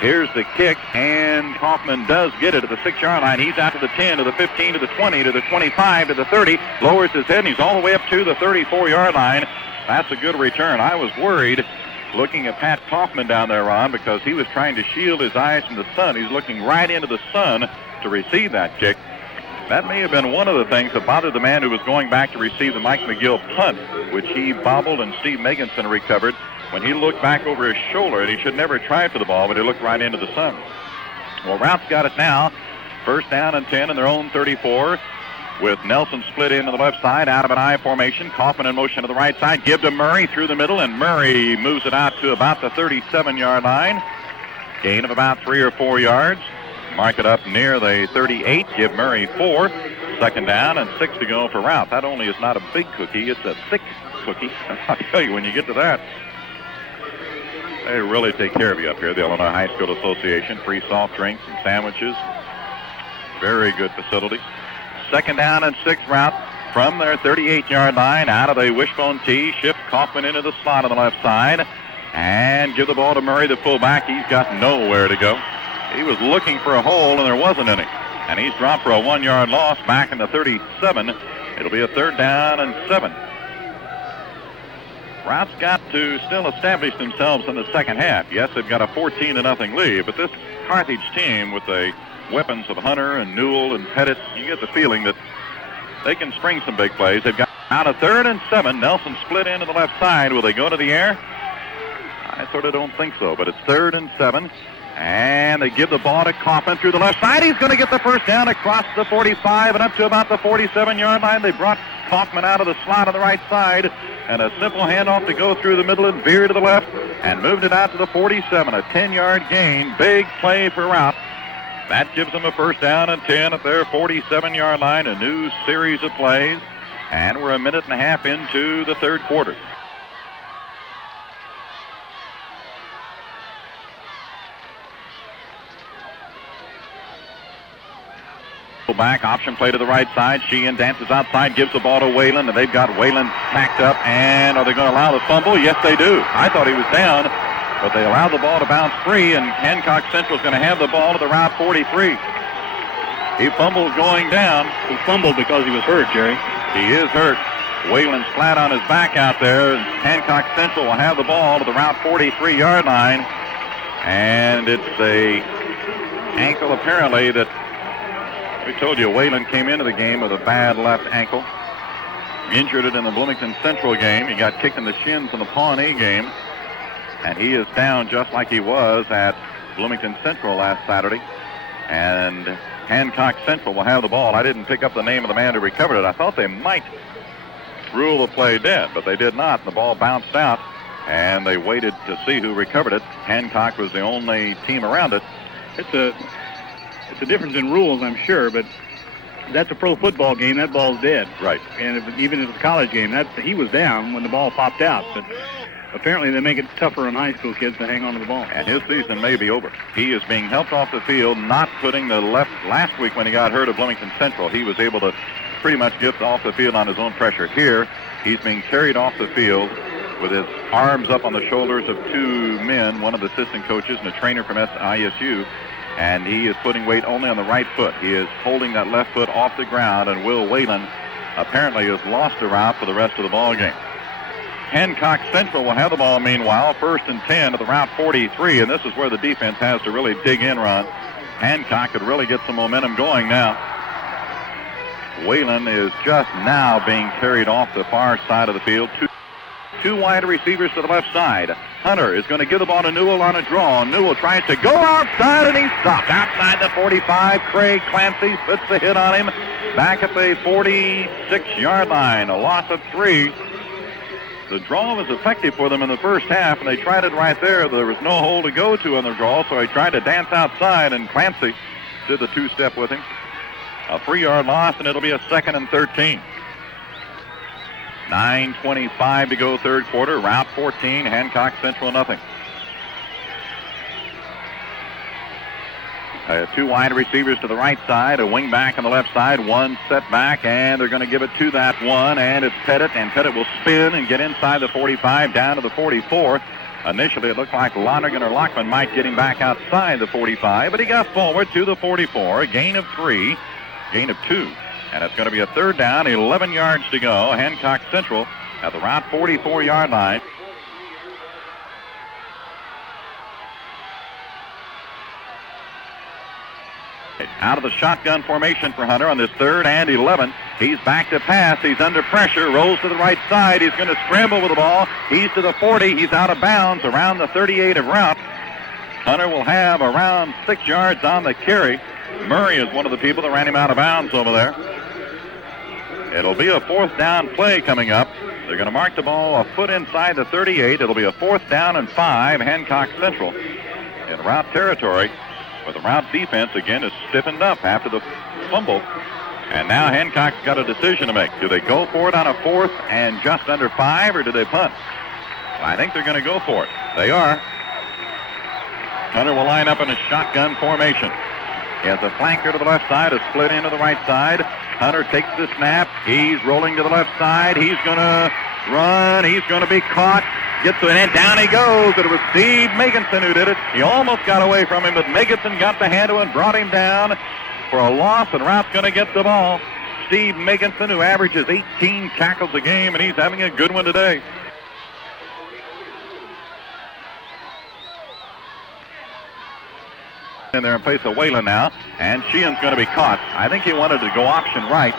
Here's the kick, and Kaufman does get it at the 6-yard line. He's out to the 10, to the 15, to the 20, to the 25, to the 30. Lowers his head, and he's all the way up to the 34-yard line. That's a good return. I was worried looking at Pat Kaufman down there, Ron, because he was trying to shield his eyes from the sun. He's looking right into the sun to receive that kick. That may have been one of the things that bothered the man who was going back to receive the Mike McGill punt, which he bobbled and Steve Meganson recovered. When he looked back over his shoulder, and he should never try for the ball, but he looked right into the sun. Well, Routs got it now. First down and 10 in their own 34, with Nelson split into the left side out of an I formation. Kaufman in motion to the right side. Give to Murray through the middle, and Murray moves it out to about the 37-yard line. Gain of about 3 or 4 yards. Mark it up near the 38. Give Murray 4. Second down and 6 to go for Routs. That only is not a big cookie. It's a thick cookie. I'll tell you, when you get to that, they really take care of you up here, the Illinois High School Association. Free soft drinks and sandwiches. Very good facility. Second down and 6 Route from their 38-yard line out of the wishbone tee. Shift Kaufman into the slot on the left side. And give the ball to Murray, the fullback. He's got nowhere to go. He was looking for a hole, and there wasn't any. And he's dropped for a 1-yard loss back in the 37. It'll be a third down and 7. Routs got to still establish themselves in the second half. Yes, they've got a 14-0 lead, but this Carthage team with the weapons of Hunter and Newell and Pettit, you get the feeling that they can spring some big plays. They've got out a third and 7. Nelson split into the left side. Will they go to the air? I sort of don't think so, but it's third and 7. And they give the ball to Kaufman through the left side. He's going to get the first down across the 45 and up to about the 47-yard line. They brought Kaufman out of the slot on the right side, and a simple handoff to go through the middle and veer to the left, and moved it out to the 47. A 10-yard gain. Big play for Rout. That gives them a first down and 10 at their 47-yard line. A new series of plays, and we're a minute and a half into the third quarter. Back, option play to the right side. Sheehan dances outside, gives the ball to Whalen, and they've got Whalen packed up. And are they going to allow the fumble? Yes, they do. I thought he was down, but they allowed the ball to bounce free, and Hancock Central is going to have the ball to the Route 43. He fumbled going down. He fumbled because he was hurt, Jerry. He is hurt. Whalen's flat on his back out there. Hancock Central will have the ball to the Route 43-yard line, and it's a ankle apparently that we told you Whalen came into the game with a bad left ankle. Injured it in the Bloomington Central game. He got kicked in the shins in the Pawnee game. And he is down just like he was at Bloomington Central last Saturday. And Hancock Central will have the ball. I didn't pick up the name of the man who recovered it. I thought they might rule the play dead, but they did not. The ball bounced out, and they waited to see who recovered it. Hancock was the only team around it. It's a difference in rules, I'm sure, but that's a pro football game. That ball's dead. Right. And even if it's a college game, he was down when the ball popped out. But apparently they make it tougher on high school kids to hang on to the ball. And his season may be over. He is being helped off the field, not putting the left. Last week when he got hurt at Bloomington Central, he was able to pretty much get off the field on his own pressure. Here, he's being carried off the field with his arms up on the shoulders of 2 men, one of the assistant coaches and a trainer from ISU. And he is putting weight only on the right foot. He is holding that left foot off the ground, and Will Whalen apparently has lost the route for the rest of the ball game. Hancock Central will have the ball, meanwhile, first and 10 to the Route 43, and this is where the defense has to really dig in, Ron. Hancock could really get some momentum going now. Whalen is just now being carried off the far side of the field. Two wide receivers to the left side. Hunter is going to give the ball to Newell on a draw. Newell tries to go outside, and he's stopped outside the 45. Craig Clancy puts the hit on him back at the 46-yard line. A loss of 3. The draw was effective for them in the first half, and they tried it right there. There was no hole to go to on the draw, so he tried to dance outside, and Clancy did the 2-step with him. A 3-yard loss, and it'll be a second and 13. 9:25 to go third quarter. Route 14, Hancock Central nothing. 2 wide receivers to the right side, a wing back on the left side, 1 set back, and they're going to give it to that one, and it's Pettit, and Pettit will spin and get inside the 45, down to the 44. Initially, it looked like Lonergan or Lockman might get him back outside the 45, but he got forward to the 44, a gain of 3, gain of 2. And it's going to be a third down, 11 yards to go. Hancock Central at the Route 44-yard line. Out of the shotgun formation for Hunter on this 3rd and 11. He's back to pass. He's under pressure. Rolls to the right side. He's going to scramble with the ball. He's to the 40. He's out of bounds around the 38 of Route. Hunter will have around 6 yards on the carry. Murray is one of the people that ran him out of bounds over there. It'll be a 4th down play coming up. They're going to mark the ball a foot inside the 38. It'll be a 4th down and 5. Hancock Central in Route territory. But the Route defense, again, is stiffened up after the fumble. And now Hancock's got a decision to make. Do they go for it on a 4th and just under 5, or do they punt? I think they're going to go for it. They are. Hunter will line up in a shotgun formation. He has a flanker to the left side, a split into the right side. Hunter takes the snap. He's rolling to the left side. He's going to run. He's going to be caught. Gets to it, and down he goes. It was Steve Meganson who did it. He almost got away from him, but Meganson got the handle and brought him down for a loss, and Route's going to get the ball. Steve Meganson, who averages 18 tackles a game, and he's having a good one today. In there in place of Whalen now, and Sheehan's going to be caught. I think he wanted to go option right,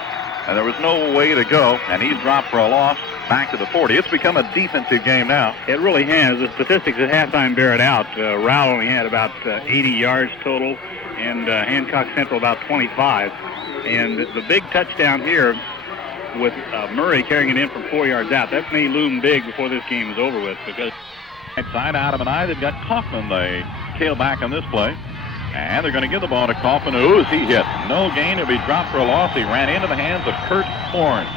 and there was no way to go, and he's dropped for a loss back to the 40. It's become a defensive game now. It really has. The statistics at halftime bear it out. Route only had about 80 yards total, and Hancock Central about 25. And the big touchdown here with Murray carrying it in from 4 yards out, that may loom big before this game is over with, because outside Adam and I, they've got Kaufman, the tailback on this play. And they're going to give the ball to Kaufman. Ooh, is he hit? No gain. He'll be dropped for a loss. He ran into the hands of Kurt Horn.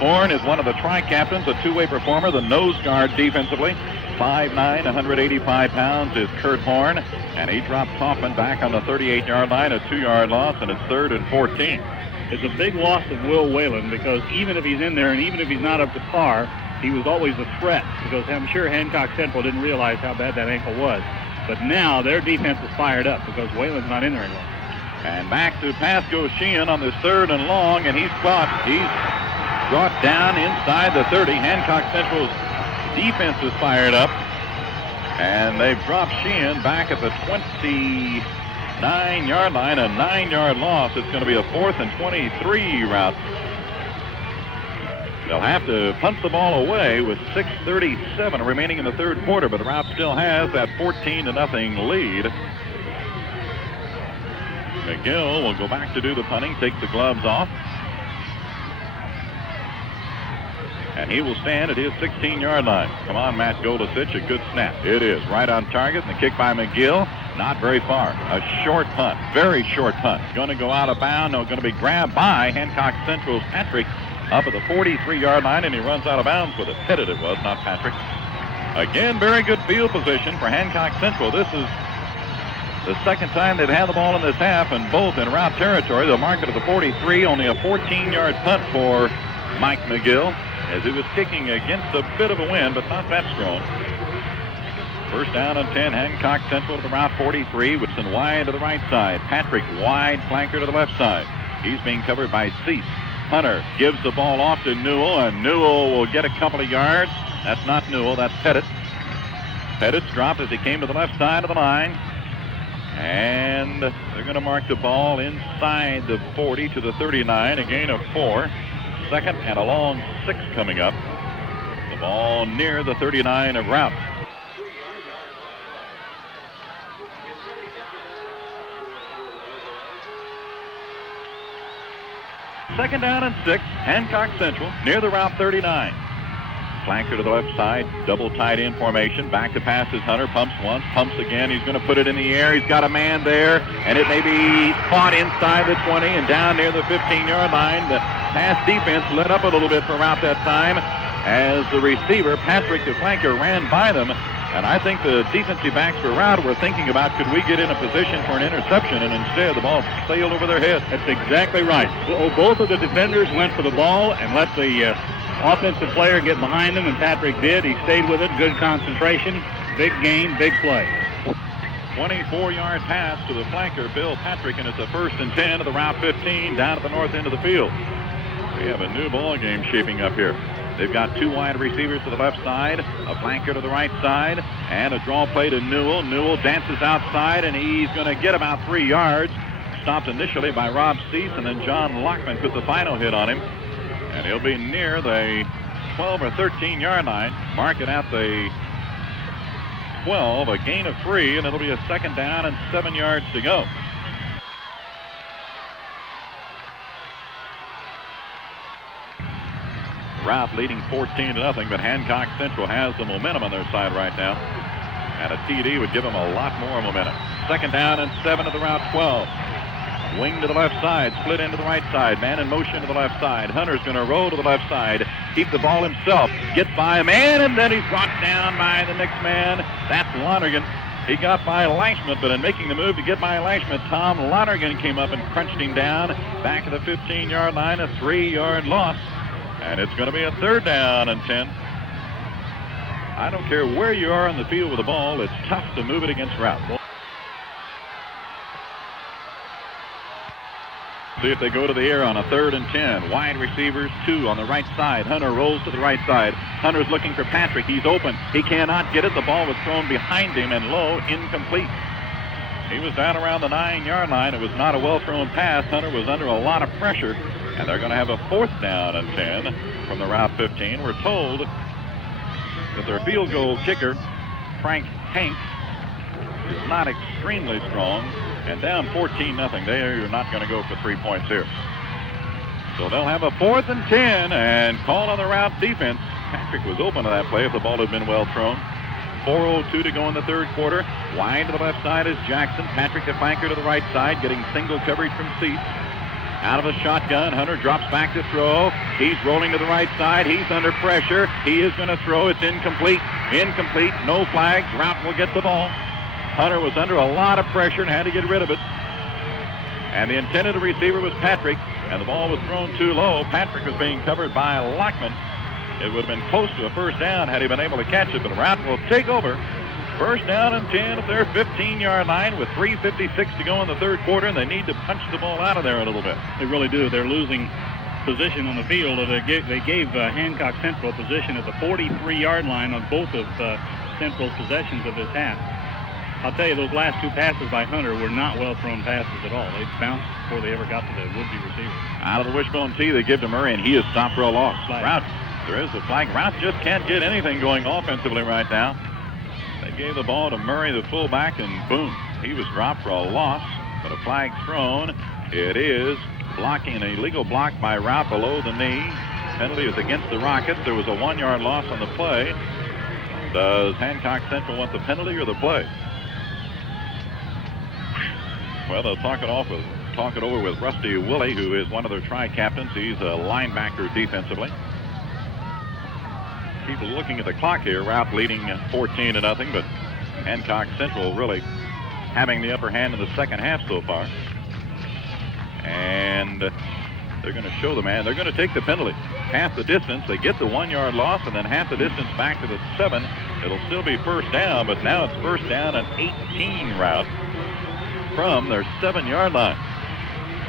Horn is one of the tri-captains, a two-way performer, the nose guard defensively. 5'9", 185 pounds is Kurt Horn. And he dropped Kaufman back on the 38-yard line, a 2-yard loss, and it's 3rd and 14. It's a big loss of Will Whalen, because even if he's in there and even if he's not up to par, he was always a threat, because I'm sure Hancock Central didn't realize how bad that ankle was. But now their defense is fired up because Whalen's not in there anymore. And back to Pasco Sheehan on this 3rd and long, and he's brought down inside the 30. Hancock Central's defense is fired up, and they've dropped Sheehan back at the 29-yard line, a 9-yard loss. It's going to be a 4th and 23 Route. They'll have to punt the ball away with 6:37 remaining in the 3rd quarter, but the Route still has that 14-0 lead. McGill will go back to do the punting, take the gloves off. And he will stand at his 16-yard line. Come on, Matt Goldasich, a good snap. It is right on target, and the kick by McGill, not very far. A short punt, very short punt. Going to go out of bounds, no, going to be grabbed by Hancock Central's Patrick up at the 43-yard line, and he runs out of bounds with it. Pettit it was, not Patrick. Again, very good field position for Hancock Central. This is the second time they've had the ball in this half, and both in Route territory. They'll mark it at the 43, only a 14-yard punt for Mike McGill, as he was kicking against a bit of a wind, but not that strong. 1st down and 10, Hancock Central to the Route 43. Woodson wide to the right side. Patrick wide, flanker to the left side. He's being covered by Cease. Hunter gives the ball off to Newell, and Newell will get a couple of yards. That's not Newell, that's Pettit. Pettit's dropped as he came to the left side of the line. And they're going to mark the ball inside the 40 to the 39, a gain of 4. 2nd and a long 6 coming up. The ball near the 39 of Route. Second down and 6, Hancock Central near the Route 39. Flanker to the left side, double tight end formation. Back to pass is Hunter. Pumps once, pumps again. He's going to put it in the air. He's got a man there, and it may be caught inside the 20 and down near the 15-yard line. The pass defense let up a little bit for Route that time as the receiver, Patrick the flanker, ran by them. And I think the defensive backs for Route were thinking about, could we get in a position for an interception, and instead the ball sailed over their head. That's exactly right. Both of the defenders went for the ball and let the offensive player get behind him, and Patrick did. He stayed with it. Good concentration. Big game, big play. 24-yard pass to the flanker, Bill Patrick, and it's a 1st and 10 to the Route 15 down at the north end of the field. We have a new ball game shaping up here. They've got 2 wide receivers to the left side, a flanker to the right side, and a draw play to Newell. Newell dances outside, and he's going to get about 3 yards. Stopped initially by Rob Cease, and then John Lockman put the final hit on him. And he'll be near the 12 or 13-yard line. Mark it at the 12, a gain of 3, and it'll be a 2nd down and 7 yards to go. Route leading 14-0, but Hancock Central has the momentum on their side right now. And a TD would give them a lot more momentum. 2nd down and 7 to the Route 12. Wing to the left side, split into the right side, man in motion to the left side. Hunter's going to roll to the left side, keep the ball himself, gets by a man, and then he's brought down by the next man. That's Lonergan. He got by Lashman, but in making the move to get by Lashman, Tom Lonergan came up and crunched him down back to the 15-yard line, a 3-yard loss. And it's going to be a 3rd down and 10. I don't care where you are on the field with the ball, it's tough to move it against route. See if they go to the air on a 3rd and 10. Wide receivers, 2 on the right side. Hunter rolls to the right side. Hunter's looking for Patrick. He's open. He cannot get it. The ball was thrown behind him and low, incomplete. He was down around the 9-yard line. It was not a well-thrown pass. Hunter was under a lot of pressure, and they're going to have a 4th down and 10 from the Route 15. We're told that their field goal kicker, Frank Hanks, is not extremely strong. And down 14-0, they are not going to go for 3 points here. So they'll have a 4th and 10 and call on the route defense. Patrick was open to that play if the ball had been well thrown. 4:02 to go in the 3rd quarter. Wide to the left side is Jackson. Patrick the flanker to the right side, getting single coverage from Cease. Out of the shotgun, Hunter drops back to throw. He's rolling to the right side. He's under pressure. He is going to throw. It's incomplete. Incomplete. No flags. Route will get the ball. Hunter was under a lot of pressure and had to get rid of it. And the intended receiver was Patrick, and the ball was thrown too low. Patrick was being covered by Lockman. It would have been close to a 1st down had he been able to catch it, but Route will take over. 1st down and 10 at their 15-yard line with 3:56 to go in the 3rd quarter, and they need to punch the ball out of there a little bit. They really do. They're losing position on the field. They gave Hancock Central position at the 43-yard line on both of Central's possessions of this half. I'll tell you, those last 2 passes by Hunter were not well-thrown passes at all. They bounced before they ever got to the would-be receiver. Out of the wishbone tee, they give to Murray, and he is stopped for a loss. Route, there is a flag. Route just can't get anything going offensively right now. They gave the ball to Murray, the fullback, and boom, he was dropped for a loss. But a flag's thrown. It is blocking, an illegal block by Route below the knee. Penalty is against the Rockets. There was a 1-yard loss on the play. Does Hancock Central want the penalty or the play? Well, they'll talk it over with Rusty Willie, who is one of their tri-captains. He's a linebacker defensively. Keep looking at the clock here. Route leading 14-0, but Hancock Central really having the upper hand in the 2nd half so far. And they're going to show the man. They're going to take the penalty. Half the distance. They get the 1-yard loss, and then half the distance back to the 7. It'll still be 1st down, but now it's 1st down and 18 Route from their 7-yard line.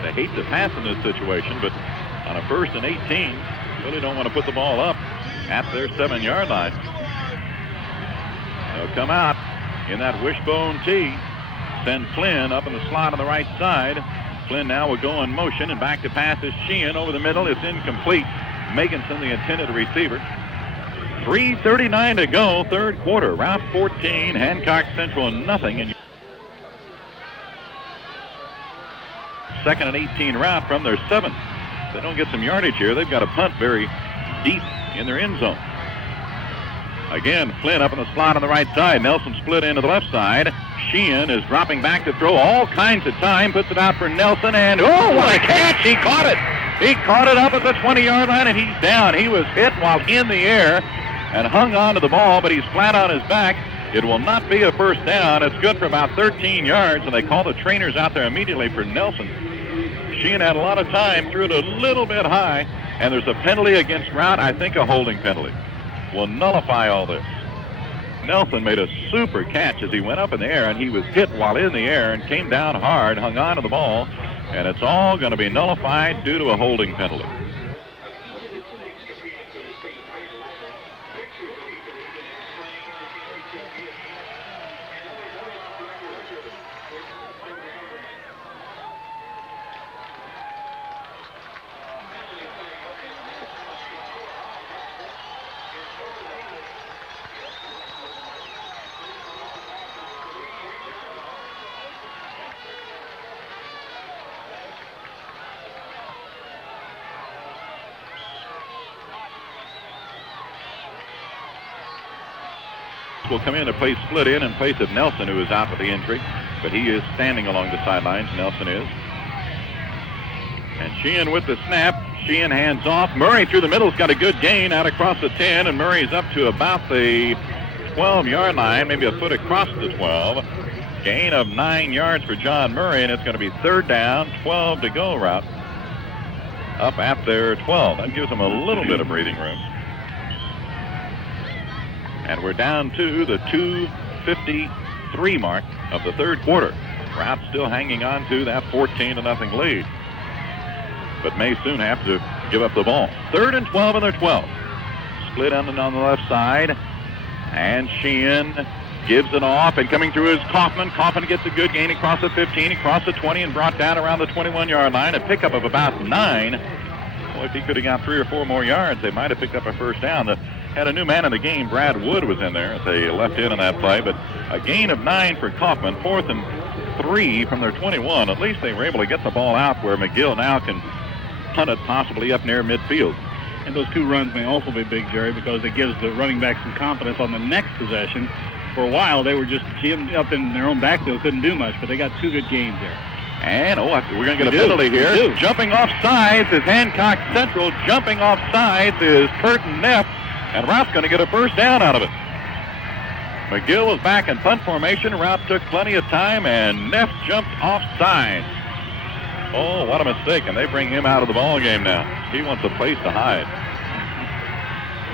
They hate to pass in this situation, but on a 1st and 18, really don't want to put the ball up at their 7-yard line. They'll come out in that wishbone tee. Send Flynn up in the slot on the right side. Flynn now will go in motion, and back to pass is Sheehan over the middle. It's incomplete. Meganson, the intended receiver. 3:39 to go, 3rd quarter. Route 14, Hancock Central nothing. And 2nd and 18 Route from their 7. If they don't get some yardage here, they've got to punt very deep in their end zone. Again, Flynn up in the slot on the right side. Nelson split into the left side. Sheehan is dropping back to throw all kinds of time. Puts it out for Nelson, and oh, what a catch! He caught it! He caught it up at the 20-yard line, and he's down. He was hit while in the air and hung on to the ball, but he's flat on his back. It will not be a 1st down. It's good for about 13 yards, and they call the trainers out there immediately for Nelson. Sheehan had a lot of time, threw it a little bit high, and there's a penalty against Rout. I think a holding penalty will nullify all this. Nelson made a super catch as he went up in the air, and he was hit while in the air and came down hard, hung on to the ball, and it's all going to be nullified due to a holding penalty. Will come in to play split in place of Nelson, who is out with the injury, but he is standing along the sidelines. Nelson is. And Sheehan with the snap. Sheehan hands off. Murray through the middle's got a good gain out across the 10, and Murray's up to about the 12-yard line, maybe a foot across the 12. Gain of 9 yards for John Murray, and it's going to be third down, 12 to go route. Up at their 12. That gives them a little bit of breathing room. And we're down to the 2:53 mark of the third quarter. Rout still hanging on to that 14-0 lead, but may soon have to give up the ball. 3rd and 12 on their 12. Split on the left side, and Sheehan gives it off, and coming through is Kaufman. Kaufman gets a good gain across the 15, across the 20, and brought down around the 21-yard line. A pickup of about 9. Well, if he could have got 3 or 4 more yards, they might have picked up a first down. Had a new man in the game. Brad Wood was in there as they left in on that play, but a gain of 9 for Kaufman. 4th and 3 from their 21. At least they were able to get the ball out where McGill now can punt it possibly up near midfield. And those 2 runs may also be big, Jerry, because it gives the running back some confidence on the next possession. For a while, they were just jammed up in their own backfield, couldn't do much, but they got 2 good gains there. And, we're going to get a penalty here. Jumping off sides is Hancock Central. Jumping off sides is Curtin Neff. And Rout's going to get a first down out of it. McGill was back in punt formation. Rout took plenty of time, and Neff jumped off sides. Oh, what a mistake. And they bring him out of the ball game now. He wants a place to hide.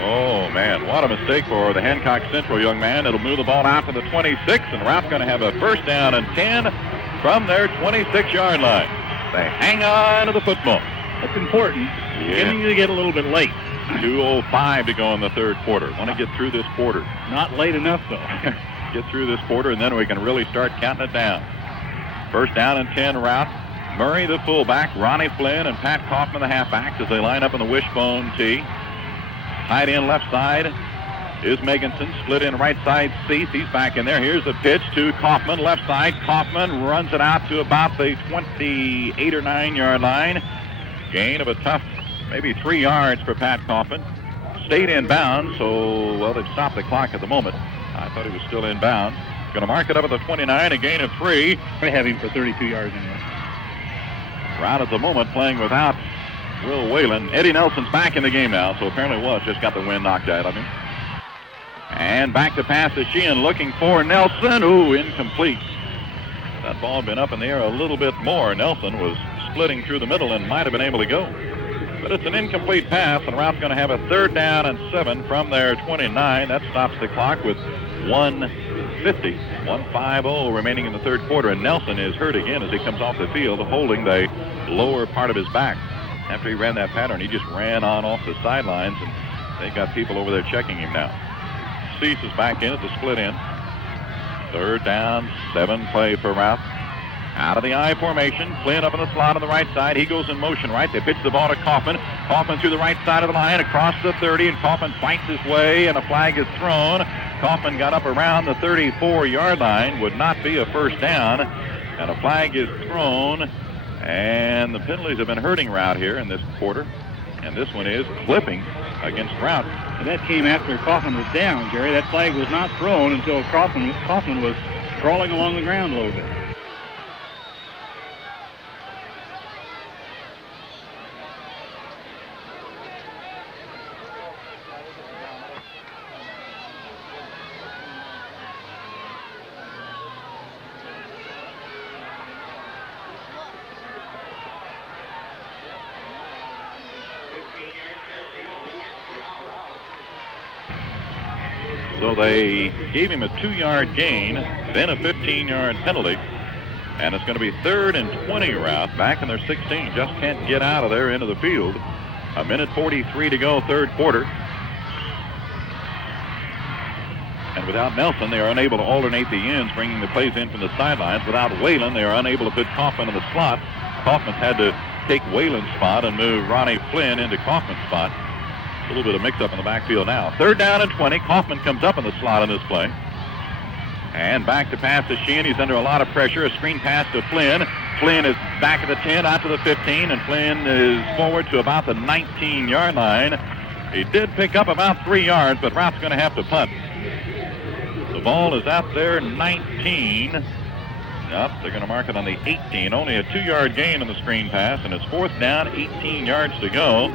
Oh, man, what a mistake for the Hancock Central young man. It'll move the ball out to the 26, and Rout's going to have a first down and 10 from their 26-yard line. They hang on to the football. That's important. Yeah. Getting to get a little bit late. 2:05 to go in the third quarter. Want to get through this quarter. Not late enough, though. Get through this quarter, and then we can really start counting it down. First down and 10 Rout. Murray, the fullback, Ronnie Flynn, and Pat Kaufman, the halfback, as they line up in the wishbone tee. Tight end left side is Meganson. Split in right side, Cease. He's back in there. Here's the pitch to Kaufman, left side. Kaufman runs it out to about the 28 or 9-yard line. Gain of a tough maybe 3 yards for Pat Kaufman. Stayed inbound, so, they've stopped the clock at the moment. I thought he was still inbound. Going to mark it up at the 29, a gain of 3. They have him for 32 yards anyway. Rout at the moment playing without Will Whalen. Eddie Nelson's back in the game now, so apparently just got the wind knocked out of him. And back to pass to Sheehan, looking for Nelson. Ooh, incomplete. That ball had been up in the air a little bit more. Nelson was splitting through the middle and might have been able to go. But it's an incomplete pass, and Rout's going to have a 3rd down and 7 from their 29. That stops the clock with 1:50 remaining in the third quarter. And Nelson is hurt again as he comes off the field, holding the lower part of his back. After he ran that pattern, he just ran on off the sidelines, and they got people over there checking him now. Cease is back in at the split end. 3rd down, 7 play for Rout. Out of the I formation, Flynn up in the slot on the right side. He goes in motion right. They pitch the ball to Kaufman. Kaufman through the right side of the line, across the 30, and Kaufman fights his way, and a flag is thrown. Kaufman got up around the 34-yard line. Would not be a first down, and a flag is thrown. And the penalties have been hurting Rout here in this quarter. And this one is clipping against Rout. And that came after Kaufman was down, Jerry. That flag was not thrown until Kaufman was crawling along the ground a little bit. So they gave him a 2-yard gain, then a 15-yard penalty. And it's going to be 3rd and 20 route back in their 16. Just can't get out of there into the field. 1:43 to go, third quarter. And without Nelson, they are unable to alternate the ends, bringing the plays in from the sidelines. Without Whalen, they are unable to put Kaufman in the slot. Kaufman's had to take Whalen's spot and move Ronnie Flynn into Kaufman's spot. A little bit of mix-up in the backfield now. 3rd down and 20. Kaufman comes up in the slot in this play. And back to pass to Sheehan. He's under a lot of pressure. A screen pass to Flynn. Flynn is back at the 10, out to the 15, and Flynn is forward to about the 19-yard line. He did pick up about 3 yards, but Routt's going to have to punt. The ball is out there, 19. Nope, they're going to mark it on the 18. Only a 2-yard gain on the screen pass, and it's 4th down, 18 yards to go.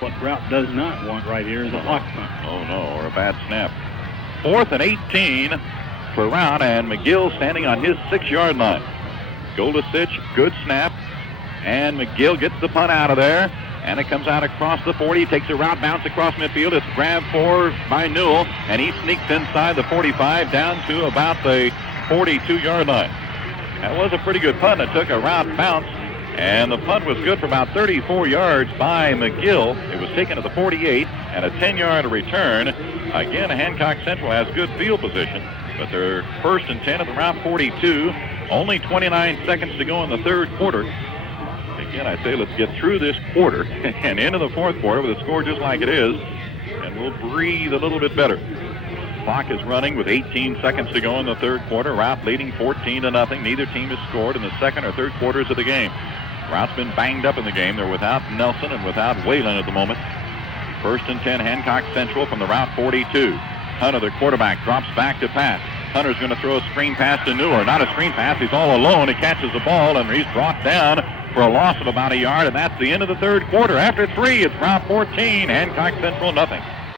What Routt does not want right here is a hawk punt. Oh, no, or a bad snap. 4th and 18 for Routt, and McGill standing on his 6-yard line. Goldusich, good snap, and McGill gets the punt out of there. And it comes out across the 40, takes a route bounce across midfield. It's grabbed for by Newell, and he sneaks inside the 45 down to about the 42-yard line. That was a pretty good punt. It took a route bounce, and the punt was good for about 34 yards by McGill. It was taken to the 48, and a 10-yard return. Again, Hancock Central has good field position, but they're 1st and 10 at the route 42. Only 29 seconds to go in the third quarter. Again, I say let's get through this quarter and into the fourth quarter with a score just like it is, and we'll breathe a little bit better. Clock is running with 18 seconds to go in the third quarter. Routt leading 14-0. Neither team has scored in the second or third quarters of the game. Routt's been banged up in the game. They're without Nelson and without Whalen at the moment. 1st and 10, Hancock Central from the route 42. Hunter, the quarterback, drops back to pass. Hunter's going to throw a screen pass to Newer. Not a screen pass. He's all alone. He catches the ball, and he's brought down for a loss of about a yard, and that's the end of the third quarter. After 3, it's route 14. Hancock Central, nothing.